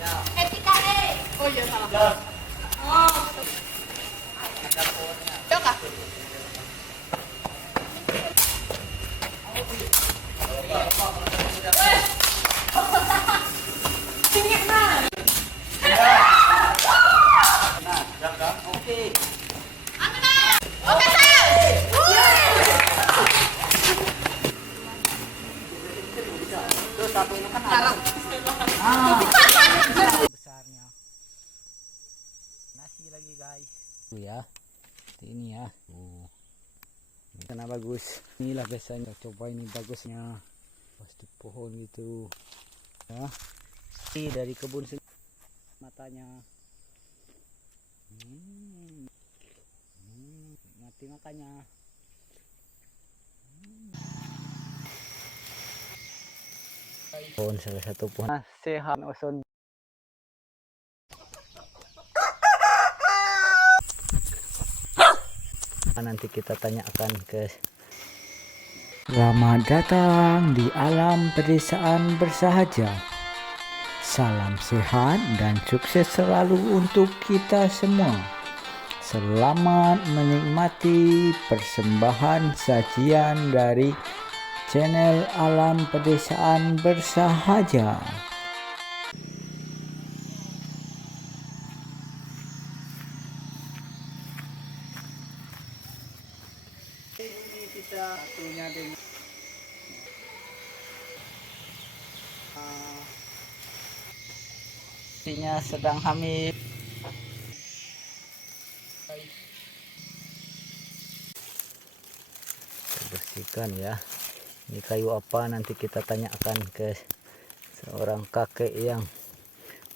Etika oh iya salah. Oh cok ah. Tinggi nah. Oke. Oke sayang. Terus satu ini kan ada. Besarnya. Nasi lagi guys. Ya. Ini ya. Karena bagus. Inilah biasanya coba ini bagusnya. Pasti pohon gitu. Ya. Ini dari kebun sendiri. Matanya. Mati makanya. Pohon salah satu pohon sehat oson. Nanti kita tanyakan ke. Selamat datang di alam pedesaan bersahaja. Salam sehat dan sukses selalu untuk kita semua. Selamat menikmati persembahan sajian dari channel Alam Pedesaan Bersahaja. Ini kita satunya dengan istrinya sedang hamil. Bersihkan ya. Ini kayu apa nanti kita tanyakan ke seorang kakek yang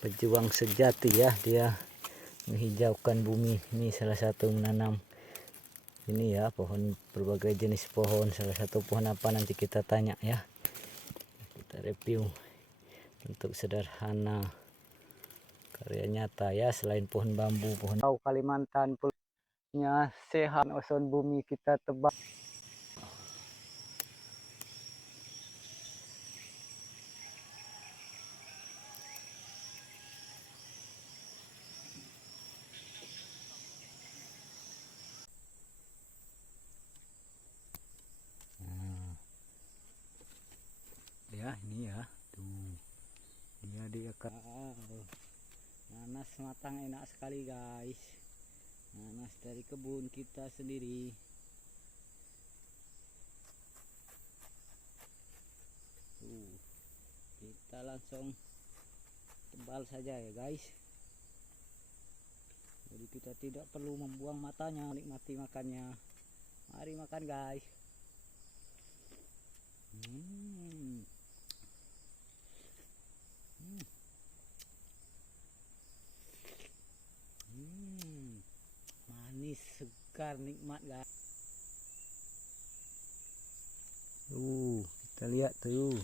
pejuang sejati ya. Dia menghijaukan bumi. Ini salah satu menanam ini ya, pohon, berbagai jenis pohon. Salah satu pohon apa nanti kita tanya ya, kita review. Untuk sederhana, karya nyata ya, selain pohon bambu, pohon Kalimantan punya sehat, ozon bumi kita tebal. Ya ini ya, tuh dia nanas matang enak sekali guys. Nanas dari kebun kita sendiri. Tuh, kita langsung tebal saja ya guys. Jadi kita tidak perlu membuang matanya, nikmati makannya. Mari makan guys. Manis, segar, nikmat guys. Kita lihat tuh.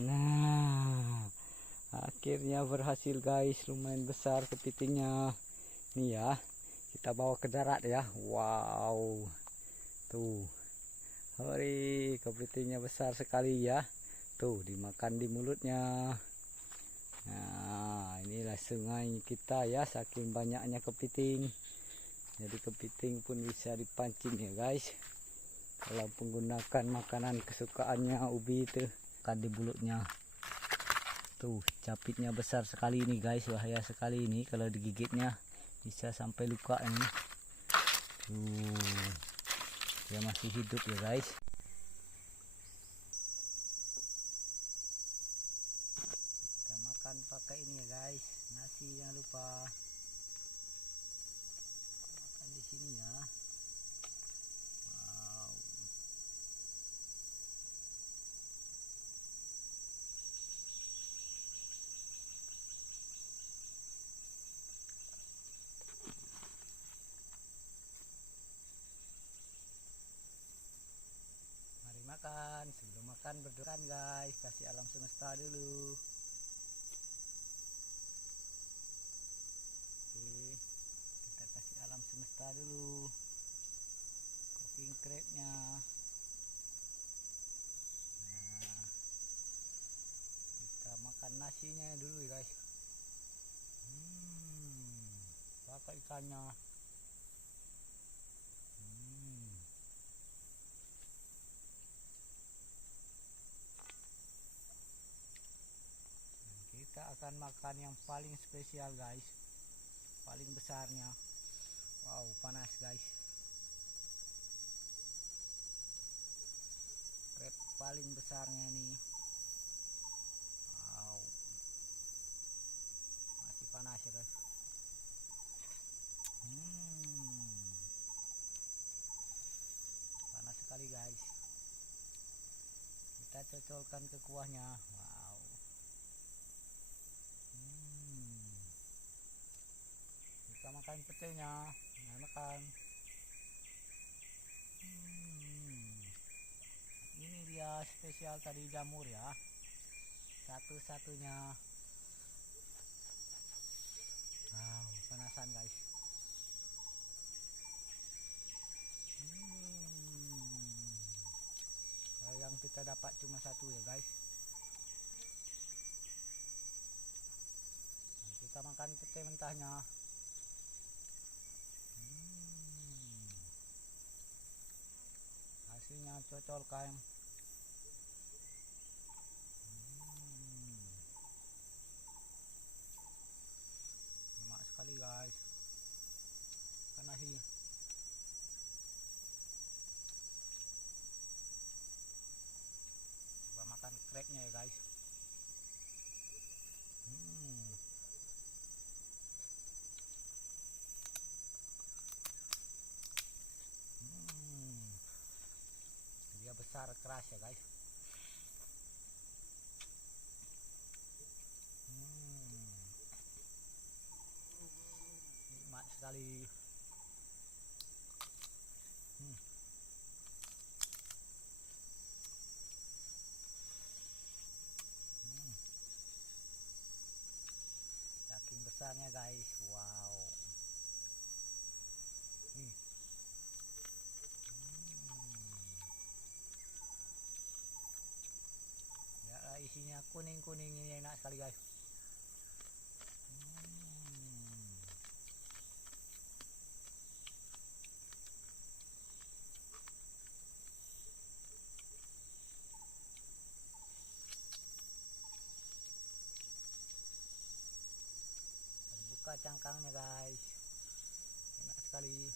Nah, akhirnya berhasil guys, lumayan besar kepitingnya. Nih ya, kita bawa ke darat ya. Wow, tuh, hori, kepitingnya besar sekali ya. Tuh, dimakan di mulutnya. Nah, inilah sungai kita ya, saking banyaknya kepiting. Jadi kepiting pun bisa dipancing ya guys. Kalau menggunakan makanan kesukaannya ubi itu, kan di mulutnya. Tuh, capitnya besar sekali ini guys, bahaya sekali ini kalau digigitnya, bisa sampai luka ini. Tuh, dia masih hidup ya guys. Kita makan pakai ini ya guys, nasi jangan lupa. Makan di sini ya. Makan, sebelum makan berdoa guys, kasih alam semesta dulu. Oke, kita kasih alam semesta dulu. Cooking crabnya. Nah, kita makan nasinya dulu guys. ke ikannya. Kita akan makan yang paling spesial guys, paling besarnya. Wow, panas guys. Crab paling besarnya nih. Wow, masih panas ya guys. Panas sekali guys. Kita cocolkan ke kuahnya. Wow. Kita makan petenya. Makan. Ini dia spesial tadi, jamur ya. Satu-satunya. Wow, panasan guys. Yang kita dapat cuma satu ya guys. Kita makan pete mentahnya. Hasilnya cocolkan. Enak sekali guys. Panas sih. Coba makan crabnya ya guys. Dia besar, keras ya guys. Nikmat sekali. Saking besarnya guys. Wow. Ya, isinya kuning-kuning ini enak sekali guys. Terbuka cangkangnya guys. Enak sekali.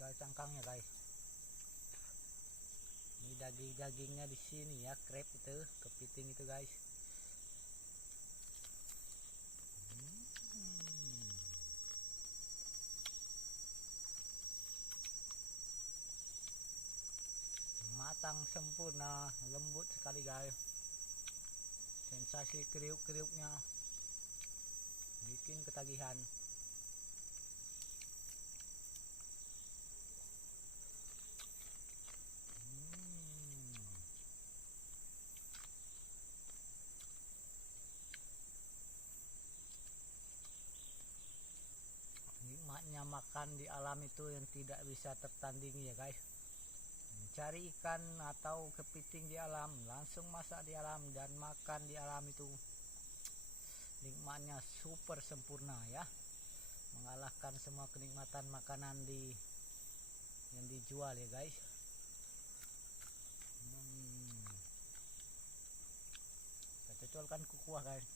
Tinggal cangkangnya guys. Ini daging-dagingnya di sini ya, crab itu, kepiting itu guys. Matang sempurna, lembut sekali guys. Sensasi kriuk-kriuknya bikin ketagihan. Nikmatnya makan di alam itu yang tidak bisa tertandingi ya guys. Mencari ikan atau kepiting di alam, langsung masak di alam dan makan di alam itu, nikmatnya super sempurna ya, mengalahkan semua kenikmatan makanan yang dijual ya guys. Kita cocolkan ke kuah guys.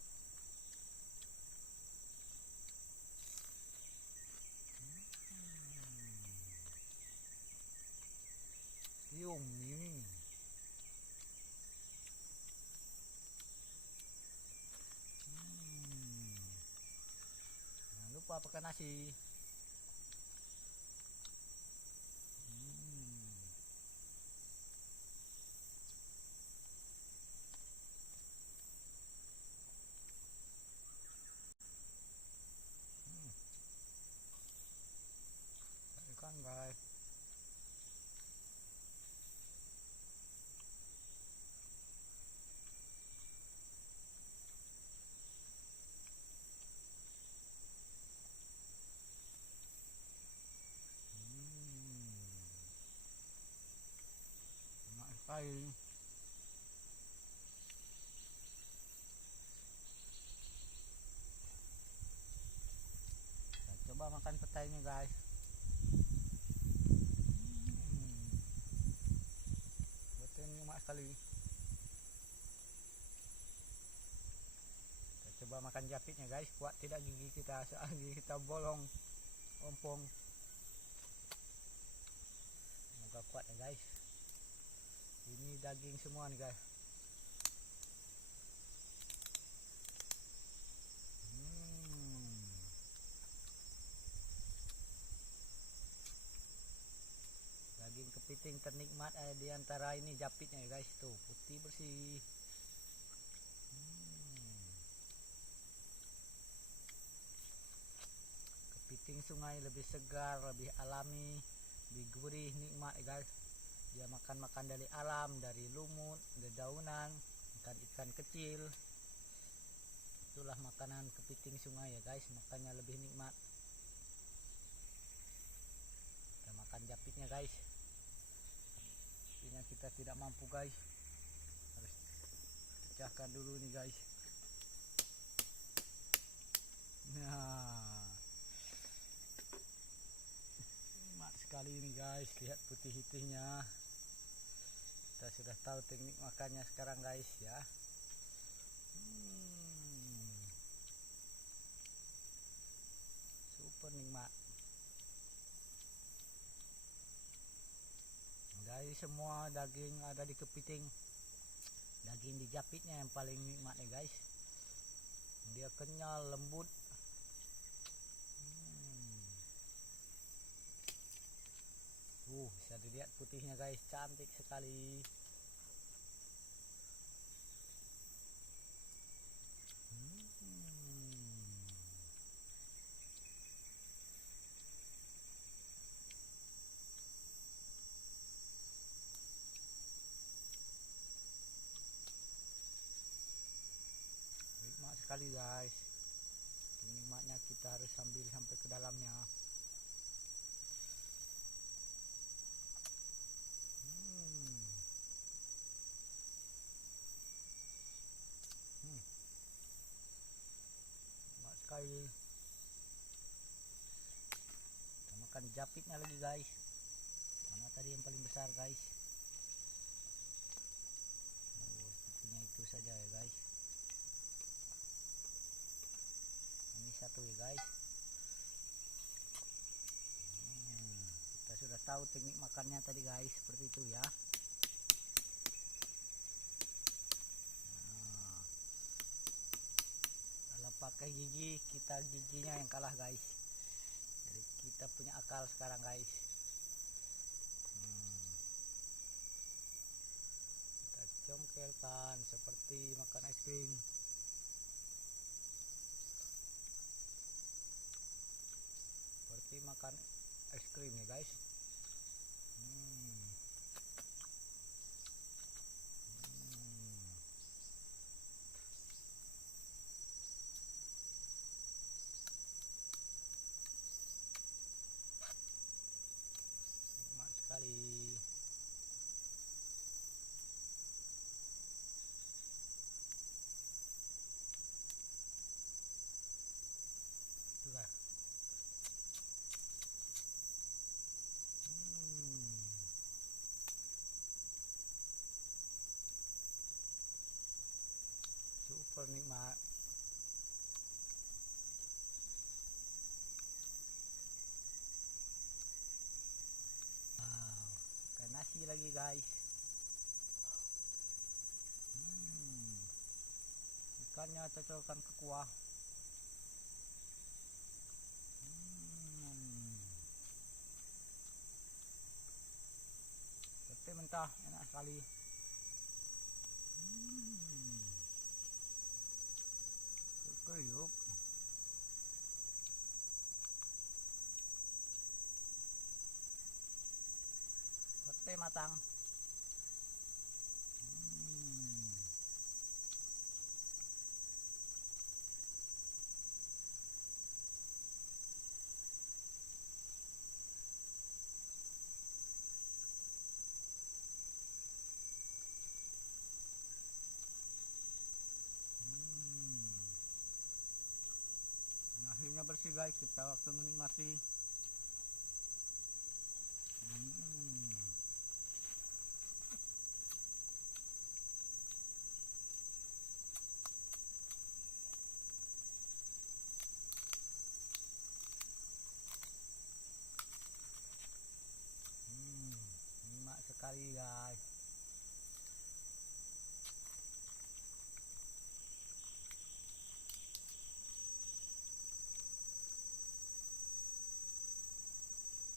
Yummy. Jangan lupa pakai nasi. Ikan guys. sekali. Kita coba makan petainya guys. Betul nikmat sekali. Kita coba makan japitnya guys. Kuat tidak gigi kita saat gigi kita bolong ompong. Semoga kuat ya guys. Ini daging semua nih guys. Daging kepiting ternikmat di antara ini japitnya ya guys, tuh putih bersih. Kepiting sungai lebih segar, lebih alami, lebih gurih, nikmat ya guys. Dia makan dari alam, dari lumut, dedaunan, ikan-ikan kecil. Itulah makanan kepiting sungai ya guys, makannya lebih nikmat. Kita makan japitnya guys. Ini kita tidak mampu guys, harus pecahkan dulu nih guys. Nah, nikmat sekali ini guys, lihat putih-putihnya. Kita sudah tahu teknik makannya sekarang guys ya. Super nikmat. Dari semua daging ada di kepiting, daging di japitnya yang paling nikmat nih guys. Dia kenyal, lembut. Bisa dilihat putihnya guys, cantik sekali. Nikmat sekali guys. Nikmatnya kita harus sambil sampai ke dalamnya. Nikmat sekali. Kita makan japitnya lagi guys. Mana tadi yang paling besar guys? Sepertinya itu saja ya guys. Ini satu ya guys. Kita sudah tahu teknik makannya tadi guys, seperti itu ya. Kalau pakai gigi, kita giginya yang kalah guys. Jadi kita punya akal sekarang guys. Kita congkelkan seperti makan es krim. Seperti makan es krim ya guys. Nikmat sekali. Tuh guys. Super nikmat. Makan nasi lagi guys. Ikannya cocokkan ke kuah. Pete mentah enak sekali. Kuyuk. Pete matang. bersih guys, kita langsung menikmati. Nikmat sekali guys.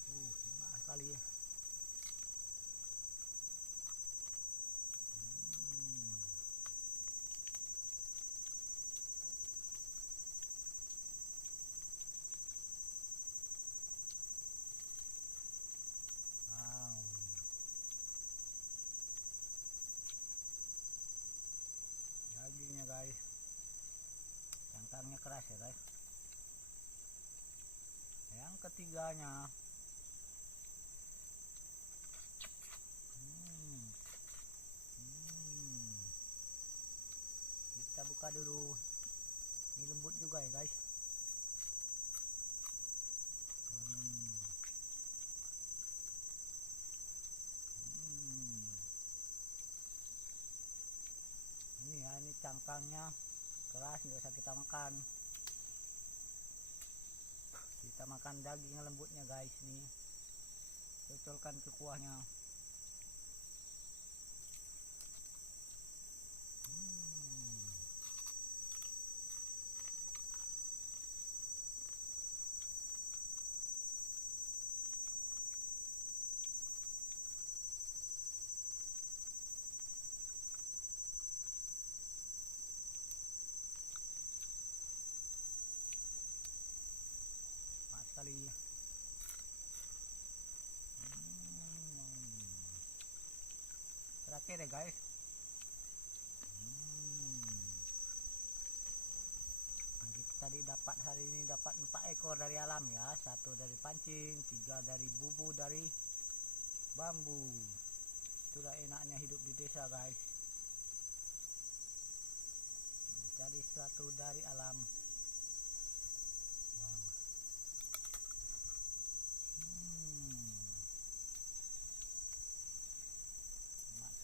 Nikmat sekali ya. Dagingnya guys, cangkangnya keras ya guys. Yang ketiganya, kita buka dulu. Ini lembut juga ya guys. Ini ya, ini cangkangnya keras, nggak usah kita makan. Kita makan daging lembutnya guys. Nih, cocolkan ke kuahnya. Sekali. Terakhir ya guys. Kita tadi dapat hari ini dapat 4 ekor dari alam ya, 1 dari pancing, 3 dari bubu dari bambu. Itulah enaknya hidup di desa guys. Cari sesuatu dari alam.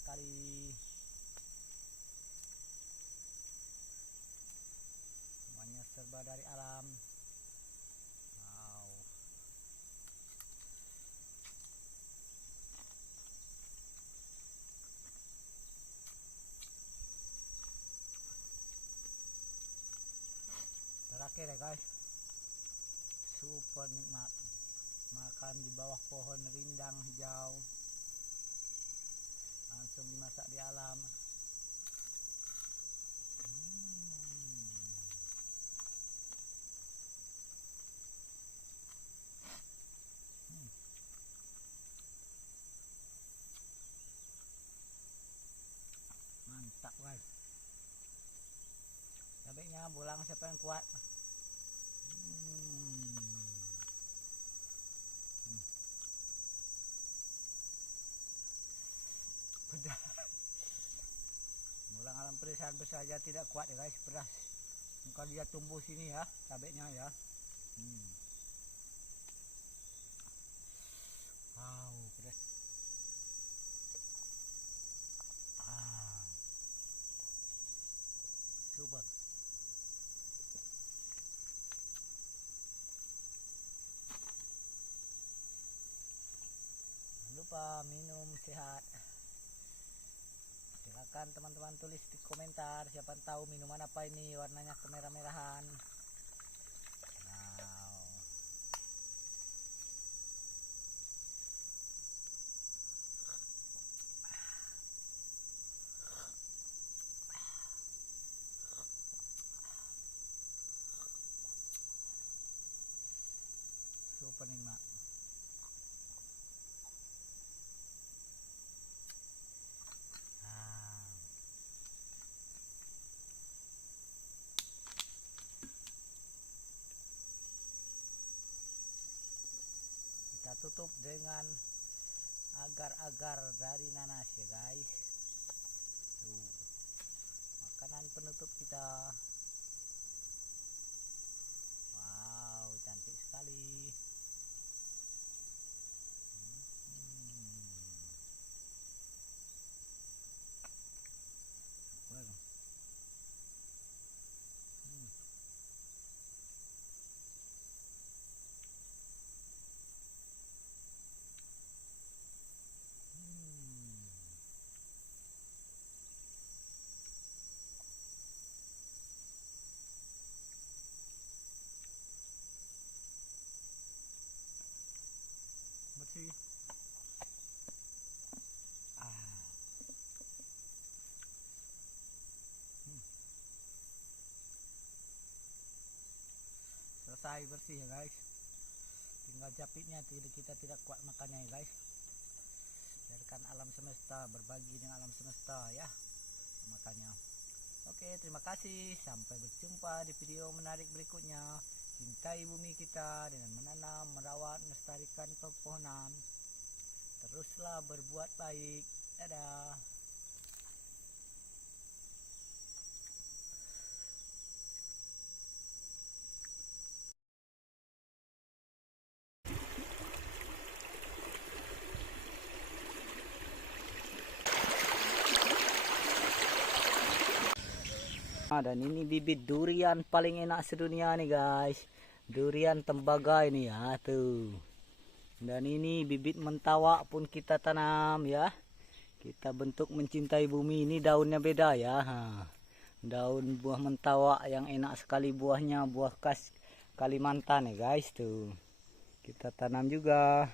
Sekali semuanya serba dari alam. Wow. Terakhir ya guys, super nikmat makan di bawah pohon rindang hijau, langsung dimasak di alam. Mantap guys. Cabenya bolang siapa yang kuat. Pedas. Bolang alam pedesaan saja tidak kuat ya guys, pedas. Kalau dia tumbuh sini ya, cabenya ya. Wow, pedas. Super. Jangan lupa minum sehat. Silakan teman-teman tulis di komentar, siapa tahu minuman apa ini warnanya kemerah-merahan. Wow. Super nikmat. Kita tutup dengan agar-agar dari nanas ya guys. Tuh, makanan penutup kita. Wow, sekali. Bersih. Selesai bersih ya guys. Tinggal japitnya, kita tidak kuat makannya ya guys. Biarkan alam semesta, berbagi dengan alam semesta ya makanya. Oke, terima kasih, sampai berjumpa di video menarik berikutnya. Cintai bumi kita dengan menanam, merawat, melestarikan pepohonan. Teruslah berbuat baik. Dadah. Dan ini bibit durian paling enak sedunia nih guys, durian tembaga ini ya tuh. Dan ini bibit mentawak pun kita tanam ya, kita bentuk mencintai bumi. Ini daunnya beda ya, daun buah mentawak yang enak sekali buahnya, buah khas Kalimantan ya guys tuh. Kita tanam juga.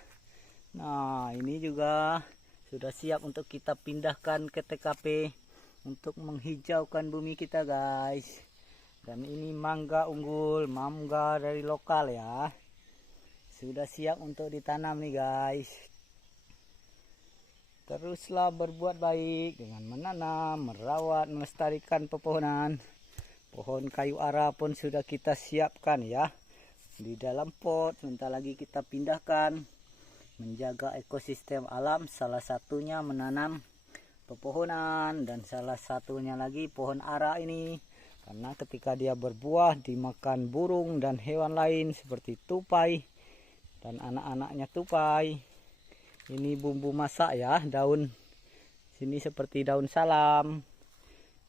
Nah ini juga sudah siap untuk kita pindahkan ke TKP untuk menghijaukan bumi kita guys. Dan ini mangga unggul, mangga dari lokal ya, sudah siap untuk ditanam nih guys. Teruslah berbuat baik dengan menanam, merawat, melestarikan pepohonan. Pohon kayu ara pun sudah kita siapkan ya di dalam pot, sebentar lagi kita pindahkan. Menjaga ekosistem alam, salah satunya menanam pepohonan, dan salah satunya lagi pohon ara ini, karena ketika dia berbuah dimakan burung dan hewan lain seperti tupai dan anak-anaknya tupai. Ini bumbu masak ya, daun sini seperti daun salam.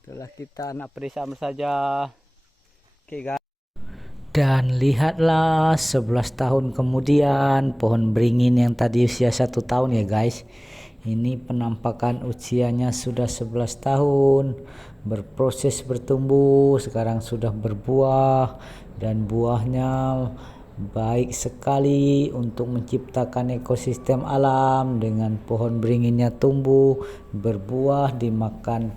Itulah kita anak perisa saja. Oke guys. Dan lihatlah 11 tahun kemudian pohon beringin yang tadi usia 1 tahun ya guys. Ini penampakan usianya sudah 11 tahun, berproses bertumbuh, sekarang sudah berbuah, dan buahnya baik sekali untuk menciptakan ekosistem alam dengan pohon beringinnya tumbuh, berbuah, dimakan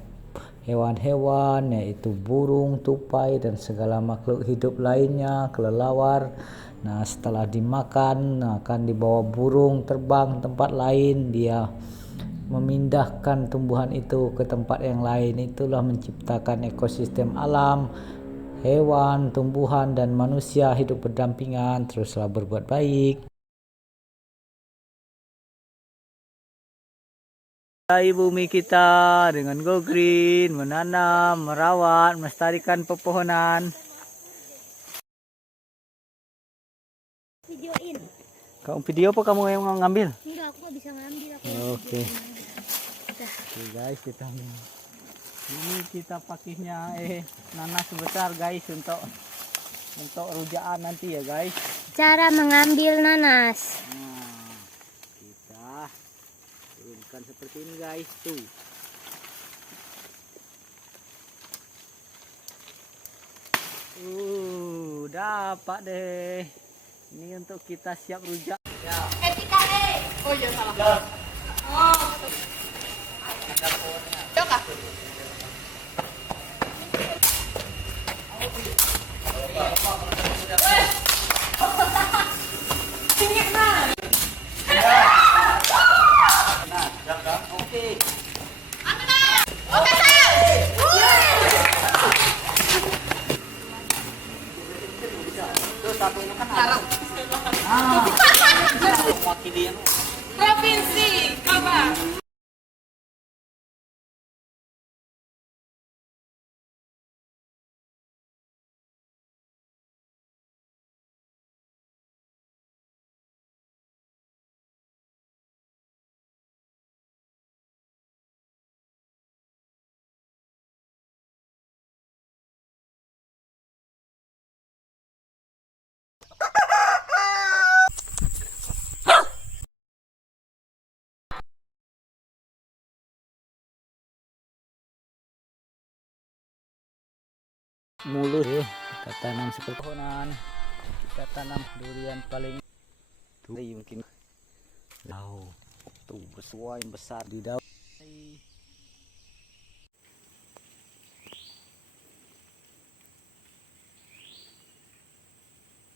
hewan-hewan yaitu burung, tupai, dan segala makhluk hidup lainnya, kelelawar. Nah setelah dimakan akan dibawa burung terbang tempat lain, dia memindahkan tumbuhan itu ke tempat yang lain. Itulah menciptakan ekosistem alam, hewan, tumbuhan, dan manusia hidup berdampingan. Teruslah berbuat baik. Bumi kita dengan Go Green, menanam, merawat, melestarikan pepohonan. Videoin. Kamu video apa kamu yang ngambil? Enggak, aku gak bisa ngambil. Oke. Oke guys, kita ini kita pakainya nanas sebesar guys untuk rujakan nanti ya guys. Cara mengambil nanas. Nah, kita turunkan seperti ini guys tuh. Dapat deh. Ini untuk kita siap rujak. Ya. Etika Oh iya salah. Ya. Oh. Ada pohonnya. Coba. Provinsi Kabar. mulus ya. Kita tanam seperti pohonan, kita tanam durian paling tuh mungkin tuh bersuai besar di daun.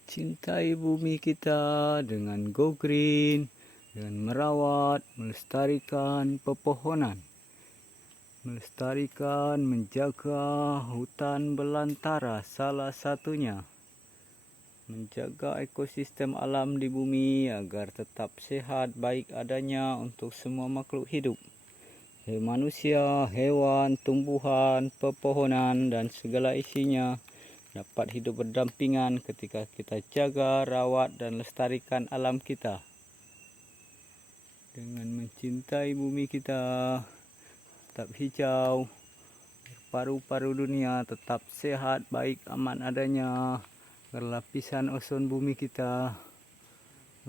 Cintai bumi kita dengan Go Green, dengan merawat, melestarikan pepohonan, melestarikan, menjaga hutan belantara salah satunya, menjaga ekosistem alam di bumi agar tetap sehat baik adanya untuk semua makhluk hidup, manusia, hewan, tumbuhan, pepohonan dan segala isinya dapat hidup berdampingan ketika kita jaga, rawat, dan lestarikan alam kita. Dengan mencintai bumi kita tetap hijau, paru-paru dunia tetap sehat, baik, aman adanya, agar lapisan ozon bumi kita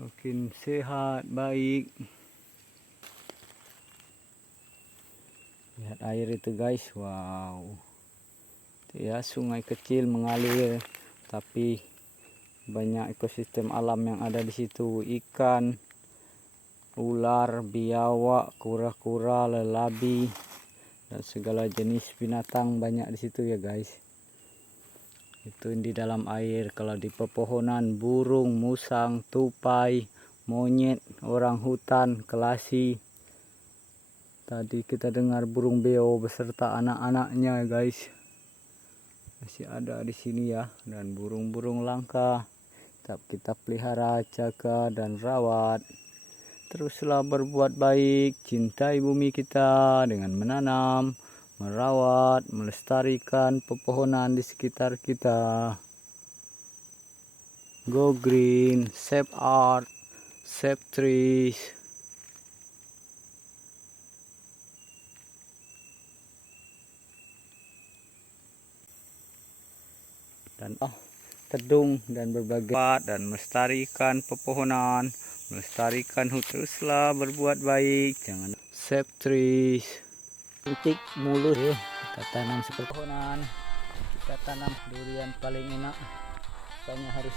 makin sehat, baik. Lihat air itu guys, wow. Ya, sungai kecil mengalir, tapi banyak ekosistem alam yang ada di situ. Ikan, ular, biawak, kura-kura, lelabi, dan segala jenis binatang banyak di situ ya guys. Itu di dalam air. Kalau di pepohonan, burung, musang, tupai, monyet, orang hutan, kelasi. Tadi kita dengar burung beo beserta anak-anaknya ya guys. Masih ada di sini ya, dan burung-burung langka tetap kita pelihara, jaga dan rawat. Teruslah berbuat baik, cintai bumi kita dengan menanam, merawat, melestarikan pepohonan di sekitar kita. Go green, save earth, save trees. Dan tedung dan berbagai dan melestarikan pepohonan, melestarikan hutan. Teruslah berbuat baik, jangan save trees. Cantik mulus ya. Kita tanam seperti pohonan, kita tanam durian paling enak, soalnya harus